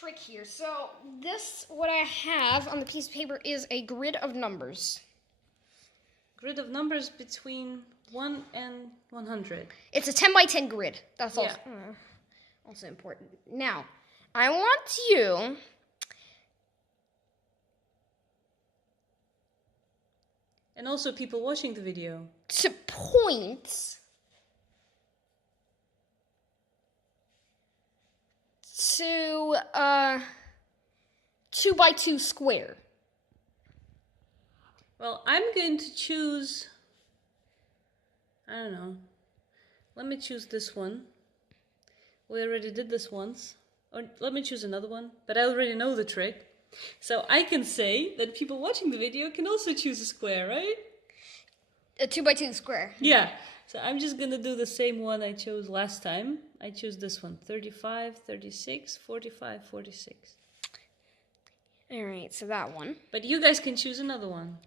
trick here. So what I have on the piece of paper is a grid of numbers. Grid of numbers between 1 and 100. It's a 10 by 10 grid. That's also important. Now, I want you and also people watching the video to point to 2 by 2 square. Well, I'm going to choose, I don't know, let me choose this one. We already did this once. Or let me choose another one, but I already know the trick. So I can say that people watching the video can also choose a square, right? A 2 by 2 square. Yeah. So I'm just going to do the same one I chose last time. I choose this one, 35, 36, 45, 46. All right, so that one. But you guys can choose another one.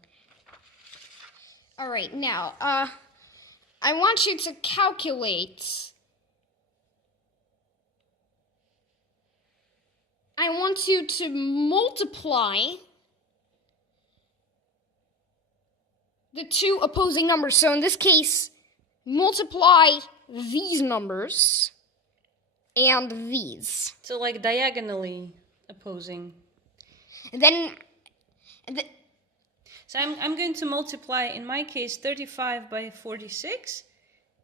All right, now, I want you to calculate. I want you to multiply the two opposing numbers. So in this case, multiply these numbers and these. So like diagonally opposing. And then so I'm going to multiply, in my case, 35 by 46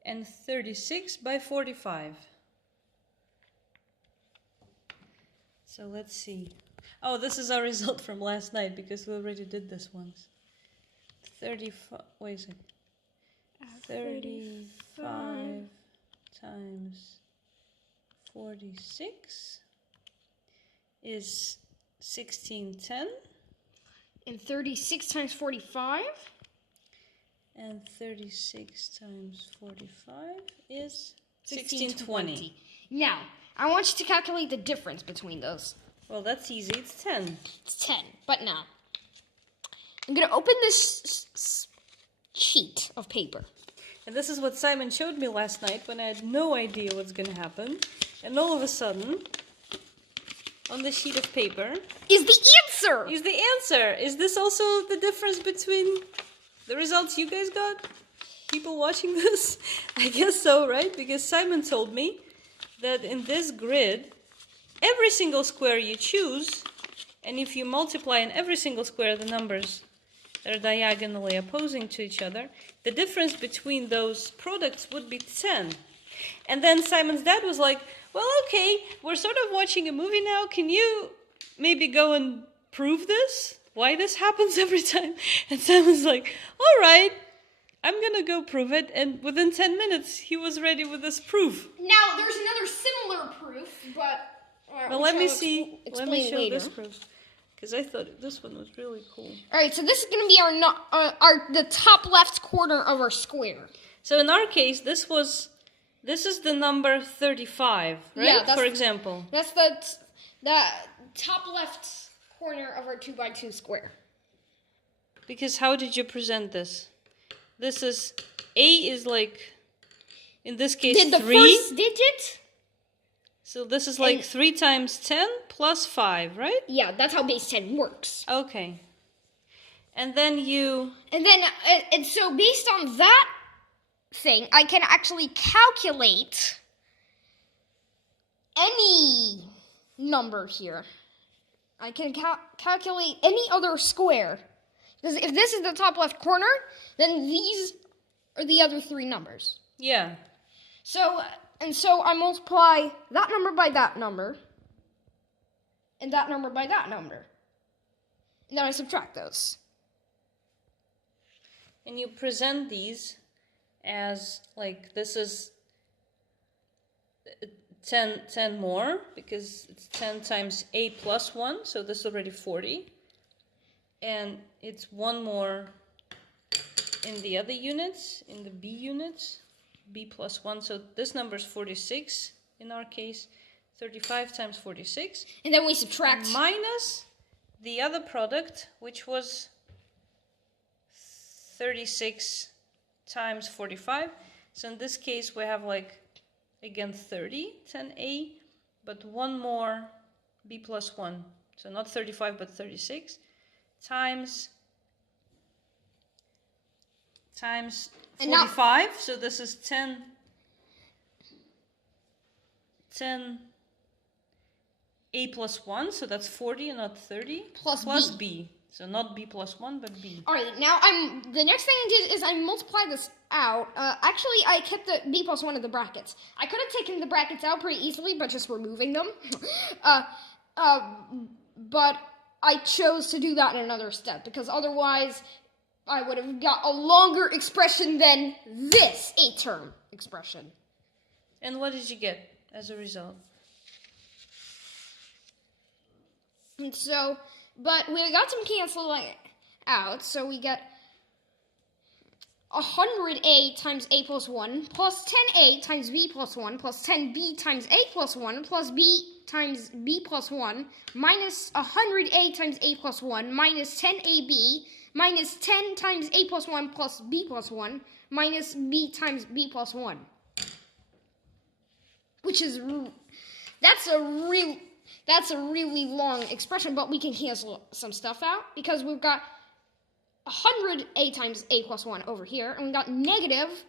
and 36 by 45. So let's see. Oh, this is our result from last night because we already did this once. 35, wait a second. 35 times 46 is 1610. and 36 times 45. And 36 times 45 is 1620. Now, I want you to calculate the difference between those. Well, that's easy. It's 10. It's 10. But now, I'm going to open this sheet of paper. And this is what Simon showed me last night when I had no idea what's going to happen. And all of a sudden, on the sheet of paper, is the answer! Is the answer. Is this also the difference between the results you guys got? People watching this? I guess so, right? Because Simon told me that in this grid, every single square you choose, and if you multiply in every single square the numbers that are diagonally opposing to each other, the difference between those products would be 10. And then Simon's dad was like, well, okay, we're sort of watching a movie now. Can you maybe go and prove this? Why this happens every time? And Simon's like, all right, I'm going to go prove it. And within 10 minutes, he was ready with this proof. Now, there's another similar proof, but... Well, let me see. Let me show later. this proof. Because I thought this one was really cool. All right, so this is going to be the top left corner of our square. So in our case, this is the number 35, right? Yeah, for example. That's the top left corner of our 2 by 2 square. Because how did you present this? This is, A is like, in this case, 3. Did the first digit? So this is like 3 times 10 plus 5, right? Yeah, that's how base 10 works. Okay. And then And so based on that thing, I can actually calculate any number here. I can calculate any other square. Because if this is the top left corner, then these are the other 3 numbers. Yeah. So I multiply that number by that number, and that number by that number. And then I subtract those. And you present these as, like, this is 10 more, because it's 10 times a plus 1, so this is already 40. And it's 1 more in the other units, in the B units. B plus 1, so this number is 46 in our case, 35 times 46. And then we subtract. Minus the other product, which was 36 times 45. So in this case, we have like, again, 30, 10a, but 1 more b plus 1. So not 35, but 36. Times And now- 45. So this is 10 a plus 1. So that's 40 and not 30. Plus b. So not b plus 1, but b. All right, now the next thing I did is I multiplied this out. Actually, I kept the b plus 1 in the brackets. I could have taken the brackets out pretty easily, but just removing them. But I chose to do that in another step, because otherwise I would have got a longer expression than this 8-term expression. And what did you get as a result? And so, but we got some canceling out, so we get 100a times a plus 1 plus 10a times b plus 1 plus 10b times a plus 1 plus b times b plus 1 minus 100a times a plus 1 minus 10ab minus 10 times a plus 1 plus b plus 1 minus b times b plus 1. Which is, that's a really long expression, but we can cancel some stuff out because we've got 100a times a plus 1 over here, and we got negative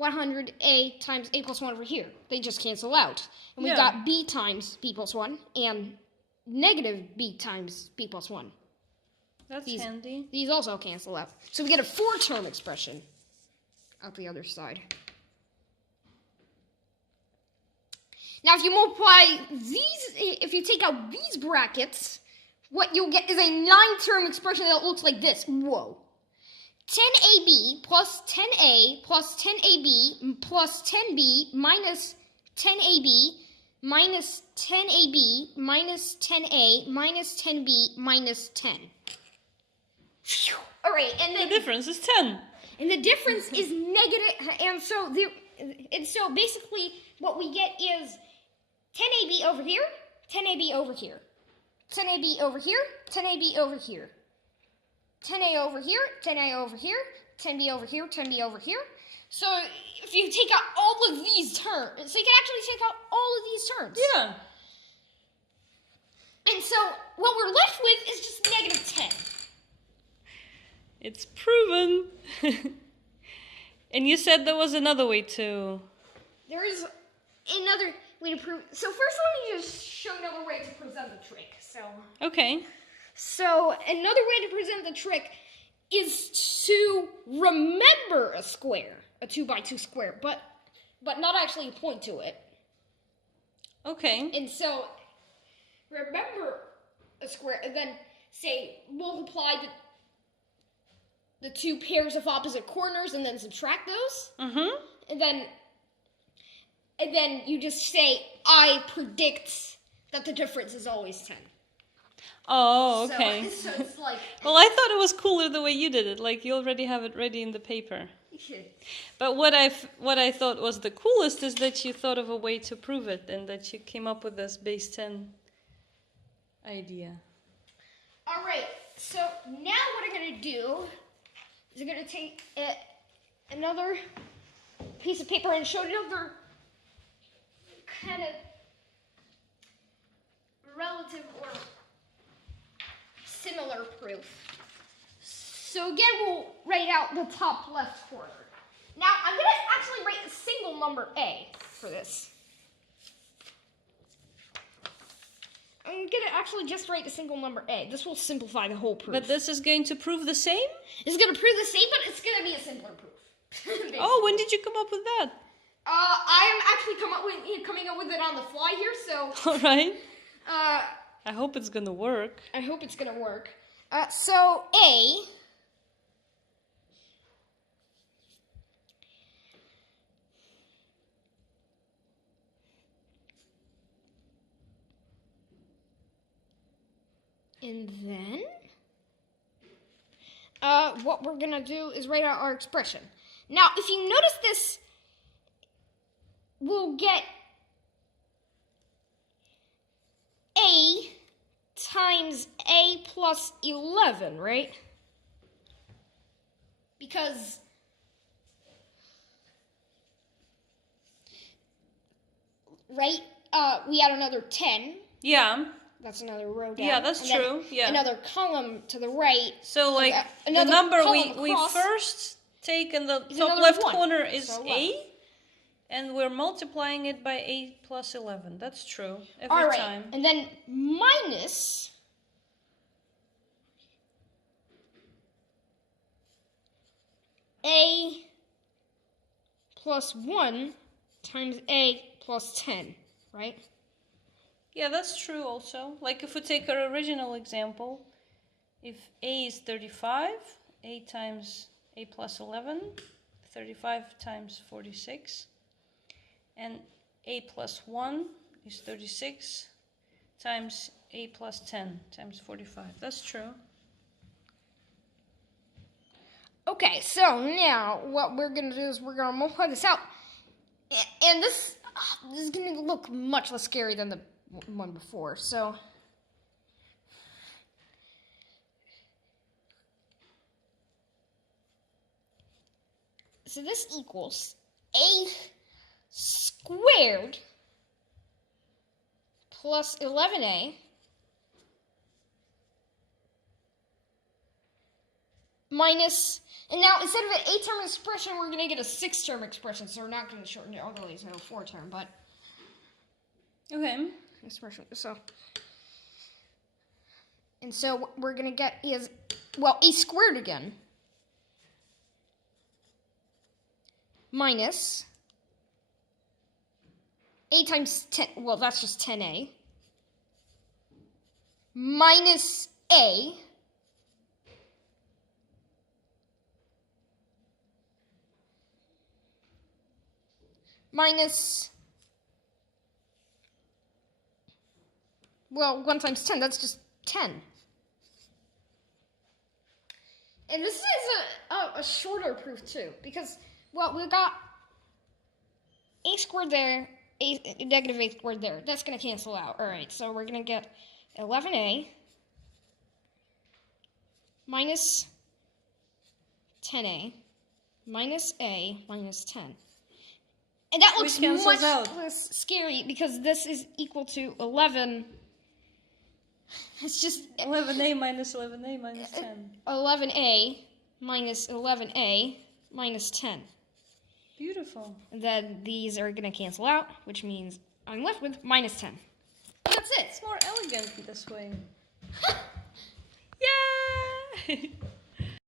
100a times a plus 1 over here. They just cancel out. And we got b times b plus 1 and negative b times b plus 1. That's handy. These also cancel out. So we get a 4-term expression out the other side. Now, if you multiply these, if you take out these brackets, what you'll get is a 9-term expression that looks like this. Whoa. 10ab plus 10a plus 10ab plus 10b minus 10ab minus 10ab minus 10a minus 10b minus 10. All right, and The difference is 10. And the difference is negative, and so basically what we get is 10ab over here, 10ab over here, 10ab over here, 10ab over here, 10a over here, 10a over here, 10b over here, 10b over here. So if you take out all of these terms, so you can actually take out all of these terms. Yeah. And so what we're left with is just negative 10. It's proven. And you said there was another way to... There is another way to prove. So first, let me just show another way to present the trick. Okay. So another way to present the trick is to remember a square, a 2x2 square, but not actually point to it. Okay. And so remember a square, and then say multiply the two pairs of opposite corners, and then subtract those. Mm-hmm. And then you just say, I predict that the difference is always 10. Oh, okay. So it's like... Well, I thought it was cooler the way you did it. Like, you already have it ready in the paper. But what I thought was the coolest is that you thought of a way to prove it, and that you came up with this base 10 idea. All right, so now what I'm going to do is I'm going to take another piece of paper and show another kind of relative or similar proof. So again, we'll write out the top left corner. Now, I'm going to actually write a single number A for this. I'm going to actually just write a single number A. This will simplify the whole proof. But this is going to prove the same? It's going to prove the same, but it's going to be a simpler proof. Oh, when did you come up with that? I am actually coming up with it on the fly here, so... All right. I hope it's going to work. I hope it's going to work. So, A... And then, what we're going to do is write out our expression. Now, if you notice this, we'll get A times A plus 11, right? Because we add another 10. Yeah. That's another row down. Yeah, that's and then true. Yeah. Another column to the right. So like the another number column we across first take in the is top another left 1. corner is So A, and we're multiplying it by A plus 11. That's true. Every All right, time. and then minus A plus 1 times A plus 10, right? Yeah, that's true also. Like if we take our original example, if A is 35, A times A plus 11, 35 times 46, and A plus 1 is 36 times A plus 10 times 45. That's true. Okay, so now what we're going to do is we're going to multiply this out. And this is going to look much less scary than the one before. So this equals A squared plus 11A minus, and now instead of an 8-term expression, we're going to get a 6-term expression. So we're not going to shorten it all the way to a 4-term, but Okay. expression. So, and so what we're going to get is, well, A squared again minus A times 10, well, that's just 10A, minus A minus, well, 1 times 10, that's just 10. And this is a shorter proof, too, because, well, we've got A squared there, negative A squared there. That's going to cancel out. All right, so we're going to get 11A minus 10A minus A minus 10. And that looks much less scary because this is equal to 11. It's just 11A minus 11A minus 10. 11A minus 11A minus 10. Beautiful. And then these are going to cancel out, which means I'm left with minus 10. And that's it. It's more elegant this way. Yeah!